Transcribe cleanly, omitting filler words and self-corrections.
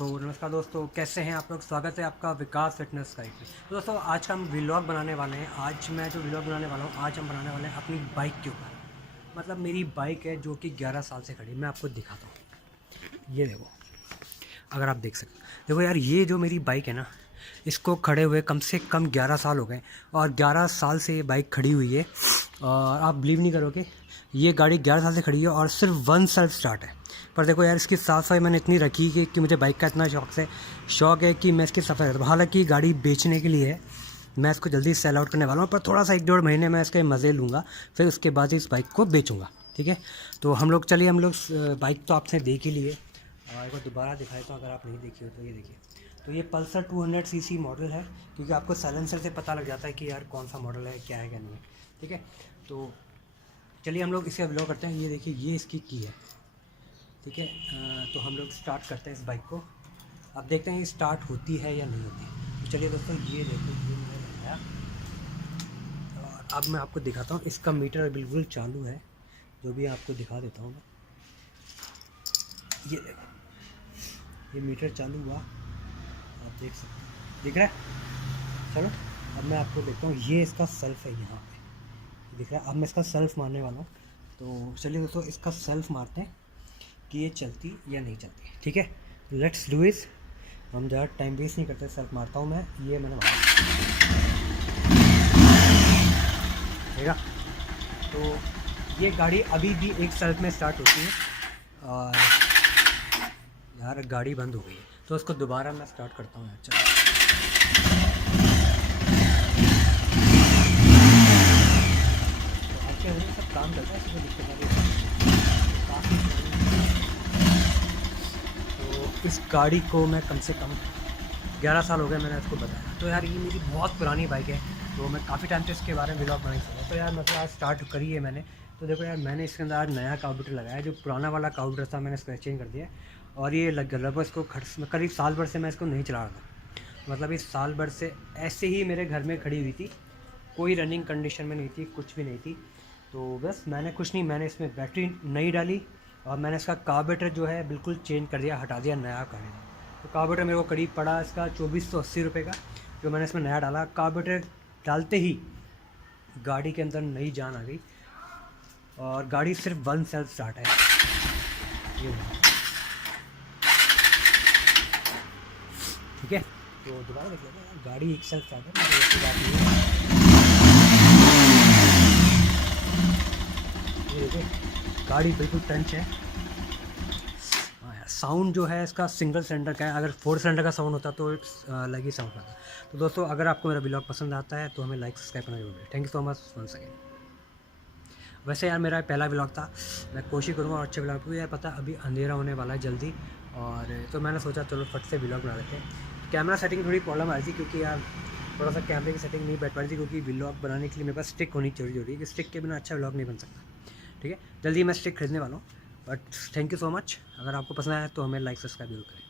नमस्कार दोस्तों, कैसे हैं आप लोग। स्वागत है आपका विकास फिटनेस गाइड में। तो दोस्तों आज हम व्लॉग बनाने वाले हैं। आज मैं जो व्लॉग बनाने वाला हूँ, आज हम बनाने वाले हैं अपनी बाइक के ऊपर। मतलब मेरी बाइक है जो कि 11 साल से खड़ी है। मैं आपको दिखाता हूँ, ये देखो, अगर आप देख सकते देखो यार, ये जो मेरी बाइक है ना, इसको खड़े हुए कम से कम 11 साल हो गए और 11 साल से ये बाइक खड़ी हुई है। और आप बिलीव नहीं करोगे, ये गाड़ी 11 साल से खड़ी है और सिर्फ 1 सेल्फ स्टार्ट है। पर देखो यार, इसकी साफ़ सफाई मैंने इतनी रखी कि मुझे बाइक का इतना शौक है कि मैं इसकी सफाई करता हूँ। हालांकि गाड़ी बेचने के लिए है, मैं इसको जल्दी सेल आउट करने वाला हूँ, पर थोड़ा सा 1-1.5 महीने में इसके मज़े लूँगा, फिर उसके बाद इस बाइक को बेचूँगा। ठीक है, तो हम लोग बाइक तो आपने देख ही ली है। एक बार दोबारा दिखाए तो अगर आप नहीं देखी हो तो ये देखिए। तो ये पल्सर 200 सीसी मॉडल है, क्योंकि आपको साइलेंसर से पता लग जाता है कि यार कौन सा मॉडल है, क्या है क्या नहीं है। ठीक है, तो चलिए हम लोग इसे ब्लॉग करते हैं। ये देखिए, ये इसकी की है। ठीक है, तो हम लोग स्टार्ट करते हैं इस बाइक को। अब देखते हैं स्टार्ट होती है या नहीं होती। तो चलिए दोस्तों, ये देखो, ये मैंने लगाया और अब मैं आपको दिखाता हूँ। इसका मीटर बिल्कुल चालू है, जो भी आपको दिखा देता हूँ मैं। ये देखो, ये मीटर चालू हुआ, आप देख सकते हैं, दिख रहा है। चलो अब मैं आपको देखता हूँ, ये इसका सेल्फ है, यहाँ पे दिख रहा है। अब मैं इसका सेल्फ मारने वाला हूँ। तो चलिए दोस्तों, इसका सेल्फ मारते हैं कि ये चलती या नहीं चलती। ठीक है, लेट्स डू इट। हम ज़्यादा टाइम वेस्ट नहीं करते, सेल्फ मारता हूँ मैं। ये मैंने मारा, ठीक है। तो ये गाड़ी अभी भी एक सेल्फ में स्टार्ट होती है और यार गाड़ी बंद हो गई है, तो उसको दोबारा मैं स्टार्ट करता हूँ। चलो, तो आपके वजह सब काम करता है, इसमें दिक्कत नहीं है। काफ़ी तो इस गाड़ी को मैं कम से कम 11 साल हो गए मैंने इसको बताया। तो यार ये मेरी बहुत पुरानी बाइक है, तो मैं काफ़ी टाइम से इसके बारे में व्लॉग बना ही सकता। तो यार मतलब आज स्टार्ट करी है मैंने। तो देखो यार, मैंने इसके अंदर आज नया कार्बोरेटर लगाया। जो पुराना वाला कार्बोरेटर था मैंने इसको एक्सचेंज कर दिया। और ये लगभग इसको करीब साल भर से मैं इसको नहीं चला रहा था। मतलब इस साल भर से ऐसे ही मेरे घर में खड़ी हुई थी, कोई रनिंग कंडीशन में नहीं थी, कुछ भी नहीं थी। तो बस मैंने कुछ नहीं, मैंने इसमें बैटरी नई डाली और मैंने इसका कार्बोरेटर जो है बिल्कुल चेंज कर दिया, हटा दिया, नया कर दिया। तो कार्बोरेटर मेरे को करीब पड़ा इसका 2480 रुपये का, जो मैंने इसमें नया डाला। कार्बोरेटर डालते ही गाड़ी के अंदर नई जान आ गई और गाड़ी सिर्फ 1 सेल्फ स्टार्ट है। ये ठीक है, तो दोबारा देख लेते हैं। गाड़ी एक सेल्फ स्टार्ट है, ऐसी बात नहीं है। ये देखिए, गाड़ी बिल्कुल टंच है। साउंड जो है इसका सिंगल सिलेंडर का है। अगर 4 सिलेंडर का साउंड होता तो अलग ही साउंड आता। तो दोस्तों, अगर आपको मेरा ब्लॉग पसंद आता है तो हमें लाइक सब्सक्राइब करना जरूर है। Thank you so much once again. वैसे यार मेरा पहला ब्लॉग था, मैं कोशिश करूँगा और अच्छे ब्लॉग, क्योंकि यार पता अभी अंधेरा होने वाला है जल्दी। और तो मैंने सोचा चलो फट से ब्लॉग बना लेते हैं। कैमरा सेटिंग थोड़ी प्रॉब्लम आ रही थी, क्योंकि यार थोड़ा सा कैमरे की सेटिंग नहीं बैठ पा रही थी, क्योंकि ब्लॉग बनाने के लिए मेरे पास स्टिक होनी जरूरी है, कि स्टिक के बिना अच्छा ब्लॉग नहीं बन सकता। ठीक है, जल्दी मैं स्टिक खरीदने वाला हूँ। But thank you so much. अगर आपको पसंद आया तो हमें लाइक सब्सक्राइब जरूर करें।